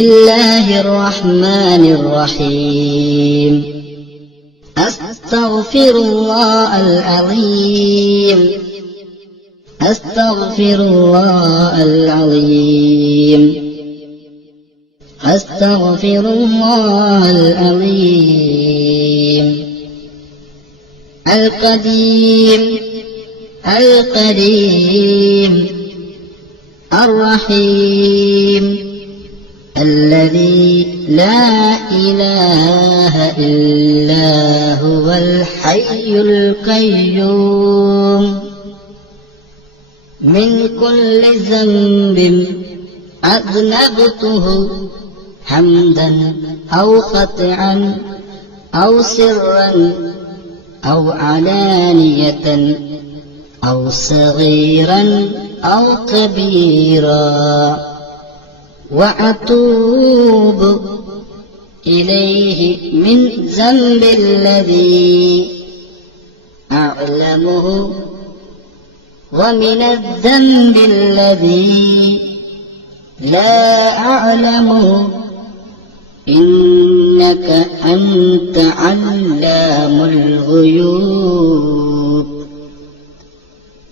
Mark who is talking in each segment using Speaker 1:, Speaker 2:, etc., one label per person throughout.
Speaker 1: الله الرحمن الرحيم. أستغفر الله العظيم. أستغفر الله العظيم. أستغفر الله العظيم. القديم. القديم. الرحيم. الذي لا إله إلا هو الحي القيوم. من كل ذنب أذنبته حمدا أو خطعا أو سرا أو علانية أو صغيرا أو كبيرا. وأتوب إليه من ذنب الذي أعلمه ومن الذنب الذي لا أعلمه. إنك أنت علام الغيوب.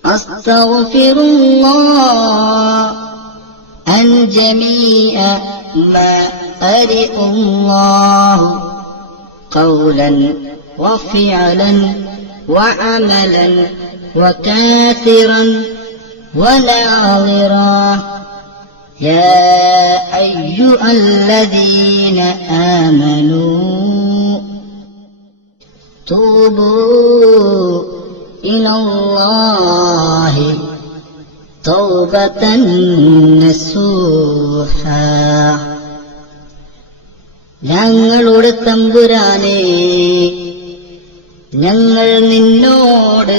Speaker 1: أستغفر الله عن جميع ما أرئ الله قولا وفعلا وعملا وكاثرا وناظرا. يا أيها الذين آمنوا توبوا إلى الله توبة نسوحا ഞങ്ങളുടെ തമ്പുരാനെ ഞങ്ങൾ നിന്നോട്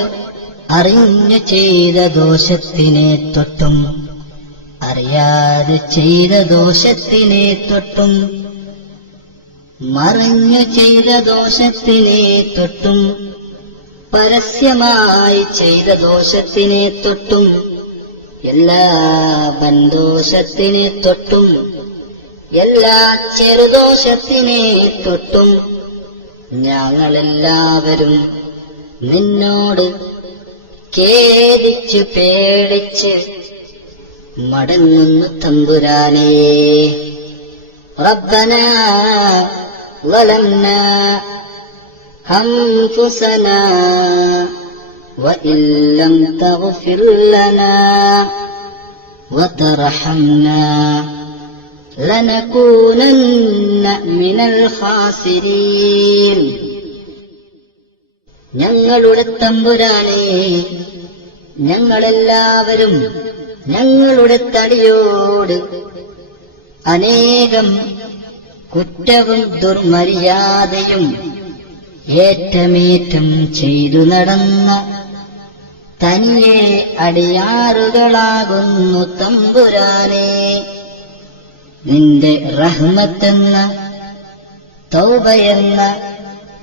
Speaker 1: അറിഞ്ഞു ചെയ്ത ദോഷത്തിനെ തൊട്ടും അറിയാതെ ചെയ്ത ദോഷത്തിനെ തൊട്ടും മറിഞ്ഞു ചെയ്ത ദോഷത്തിനെ തൊട്ടും പരസ്യമായി ചെയ്ത ദോഷത്തിനെ തൊട്ടും എല്ലാ ബന്ധോഷത്തിനെ തൊട്ടും എല്ലാ ചെറുദോഷത്തിനെ തൊട്ടും ഞങ്ങളെല്ലാവരും നിന്നോട് ഖേദിച്ചു പേടിച്ച് മടങ്ങുന്നു തമ്പുരാനേ ربنا ظلمنا أنفسنا وإن لم تغفر لنا وترحمنا لنكونن من الخاسرين ഞങ്ങളുടെ തമ്പുരാനെ ഞങ്ങളെല്ലാവരും ഞങ്ങളുടെ തടിയോട് അനേകം കുറ്റവും ദുർമര്യാദയും ഏറ്റമേറ്റം ചെയ്തു നടന്ന തനിയെ അടിയാറുകളാകുന്നു തമ്പുരാനെ. നിന്റെ റഹ്മത്തെന്ന തൗബയെന്ന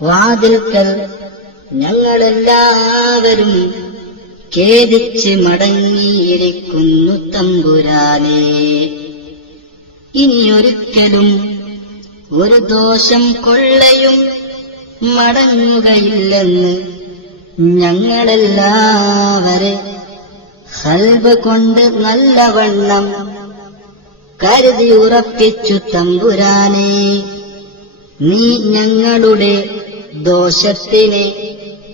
Speaker 1: വാതിൽക്കൽ ഞങ്ങളെല്ലാവരും ഖേദിച്ച് മടങ്ങിയിരിക്കുന്നു തമ്പുരാനെ. ഇനിയൊരിക്കലും ഒരു ദോഷം കൊള്ളയും മടങ്ങുകയില്ലെന്ന് ഞങ്ങളെല്ലാവരെ ഹൽബ് കൊണ്ട് നല്ലവണ്ണം കരുതി ഉറപ്പിച്ചു തമ്പുരാനെ നീ ഞങ്ങളുടെ ദോഷത്തിനെ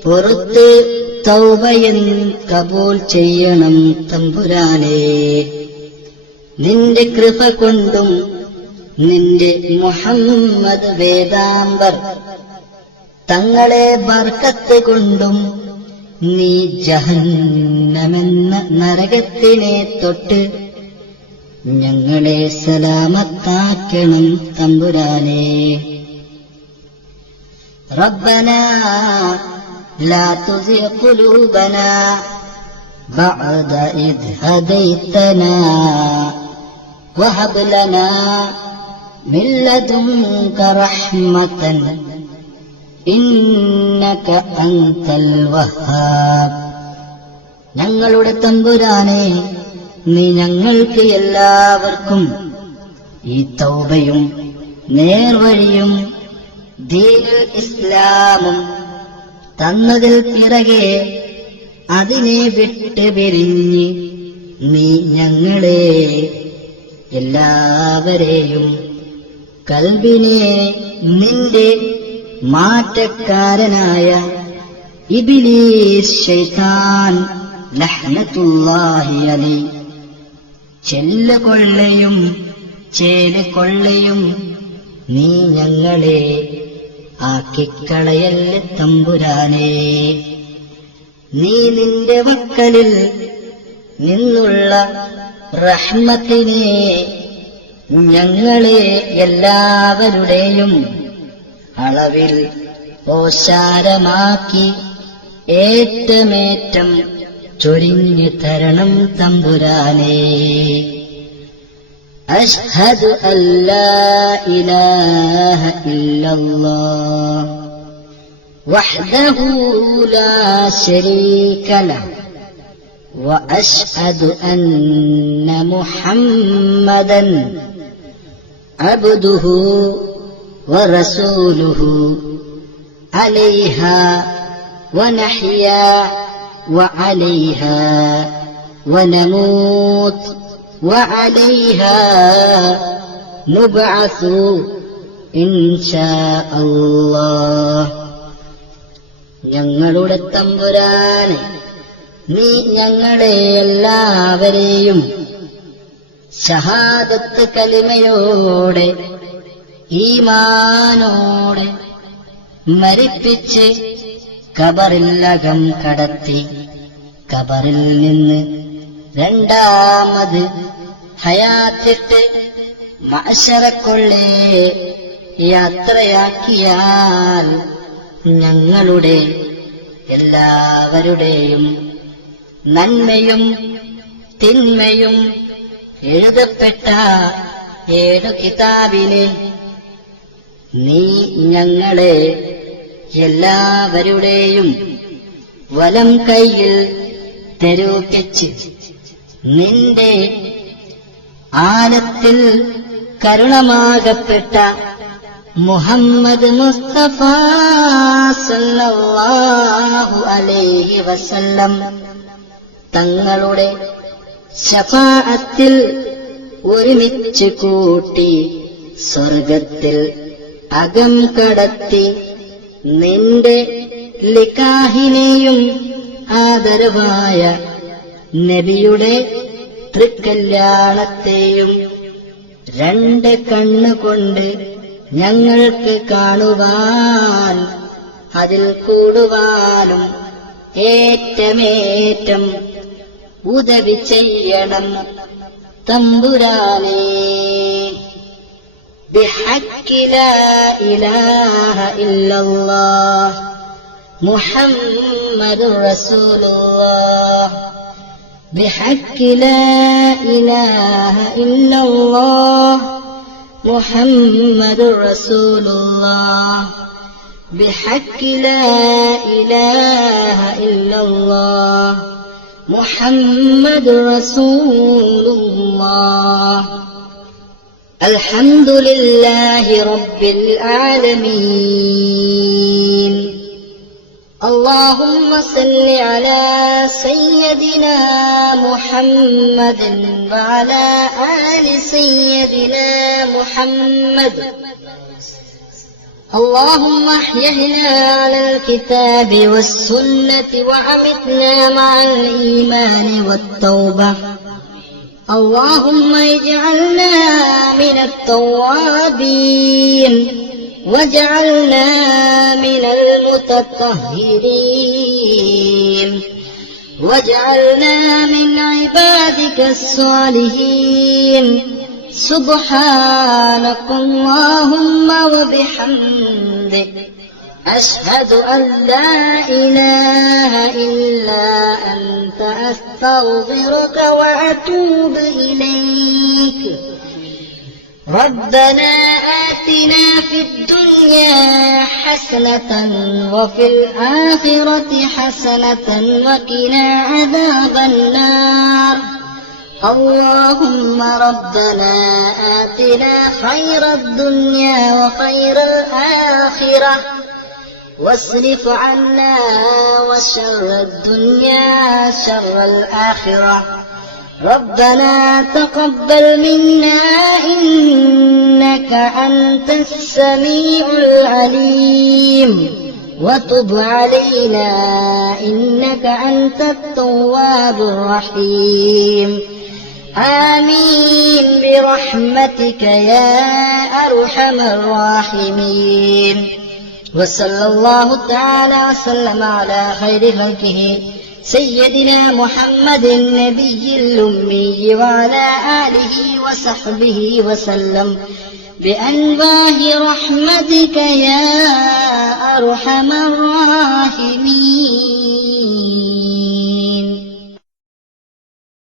Speaker 1: പുറത്ത് തൗബയൻ കബൂൽ ചെയ്യണം തമ്പുരാനെ. നിന്റെ കൃപ കൊണ്ടും നിന്റെ മുഹമ്മദ് വേദാംബർ തങ്ങളെ ബർക്കത്ത് കൊണ്ടും നീ ജഹന്നമെന്ന നരകത്തിനെ തൊട്ട് ഞങ്ങളെ സലാമത്താക്കണം തമ്പുരാനെ ربنا لا تزغ قلوبنا بعد إذ هديتنا وهب لنا من لدنك رحمة إنك أنت الوهاب ഞങ്ങളുടെ തമ്പുരാനെ നീ ഞങ്ങൾക്ക് എല്ലാവർക്കും ഈ തൗബയും നേർവഴിയും ദീനുൽ ഇസ്ലാമും തന്നതിൽ പിറകെ അതിനെ വിട്ട് പിരിഞ്ഞ് നീ ഞങ്ങളെ എല്ലാവരെയും കൽവിനെ നിന്റെ മാറ്റക്കാരനായ ഇബിലീസ് ശൈത്താൻ ലഹ്നത്തുല്ലാഹി അലി. ചെല്ലുകൊള്ളയും ചേലുകൊള്ളയും നീ ഞങ്ങളെ ആക്കിക്കളയല്ല തമ്പുരാനേ. നീ നിന്റെ വക്കലിൽ നിന്നുള്ള റഹ്മത്തിനെ ഞങ്ങളെ എല്ലാവരുടെയും അളവിൽ ഓശാരമാക്കി ഏറ്റമേറ്റം ചൊരിഞ്ഞു തരണം തമ്പുരാനേ അഷ്ഹദു ഇലാഹ ഇല്ലല്ലാ وحده لا شريك له و اش محمدا عبده ورسوله عليها ونحيا وعليها ونموت وعليها نبعث إن شاء الله ഞങ്ങളുടെ തമ്പുരാനെ നീ ഞങ്ങളെ എല്ലാവരെയും ഷഹാദത്ത് കലിമയോടെ ഈമാനോടെ മരിപ്പിച്ച് കബറില്ലകം കടത്തി. കബറിൽ നിന്ന് രണ്ടാമത് ഹയാത്തിട്ട് മാശറക്കൊള്ളേ യാത്രയാക്കിയാൽ ഞങ്ങളുടെ എല്ലാവരുടെയും നന്മയും തിന്മയും എഴുതപ്പെട്ട ഏഴു കിതാബിനെ നീ ഞങ്ങളെ എല്ലാവരുടെയും വലം കൈയിൽ തെരൂപ്പിച്ച് നിന്റെ ആലത്തിൽ കരുണമാകപ്പെട്ട മുഹമ്മദ് മുസ്തഫ സല്ലല്ലാഹു അലൈഹി വസല്ലം തങ്ങളുടെ ശഫാഅത്തിൽ ഒരുമിച്ച് കൂട്ടി സ്വർഗത്തിൽ അകം കടത്തി നിന്റെ ലിക്കാഹിനെയും ആദരവായ നബിയുടെ തൃക്കല്യാണത്തെയും രണ്ട് കണ്ണുകൊണ്ട് ഞങ്ങൾക്ക് കാണുവാൻ അതിൽ കൂടുവാനും ഏറ്റമേറ്റം ഉദവി ചെയ്യണം തമ്പുരാനേ. بحق لا إله إلا الله محمد رسول الله بحق لا إله إلا الله محمد رسول الله بحق لا إله إلا الله محمد رسول الله الحمد لله رب العالمين. اللهم صل على سيدنا محمد وعلى آل سيدنا محمد. اللهم احيهنا على الكتاب والسنة وأمتنا مع الإيمان والتوبة. اللهم اجعلنا التوابين واجعلنا من المتطهرين واجعلنا من عبادك الصالحين سبحانك اللهم وبحمدك أشهد أن لا إله إلا أنت أستغفرك وأتوب إليك ربنا آتنا في الدنيا حسنة وفي الآخرة حسنة وقنا عذاب النار. اللهم ربنا آتنا خير الدنيا وخير الآخرة. واصرف عنا وشر الدنيا شر الآخرة. ربنا تقبل منا إنك أنت السميع العليم. وتب علينا إنك أنت التواب الرحيم. آمين برحمتك يا أرحم الراحمين. وصلى الله تعالى وسلم على خير خلقه. سيدنا محمد النبي الأمي وعلى آله وصحبه وسلم بأنواه رحمتك يا أرحم الراحمين.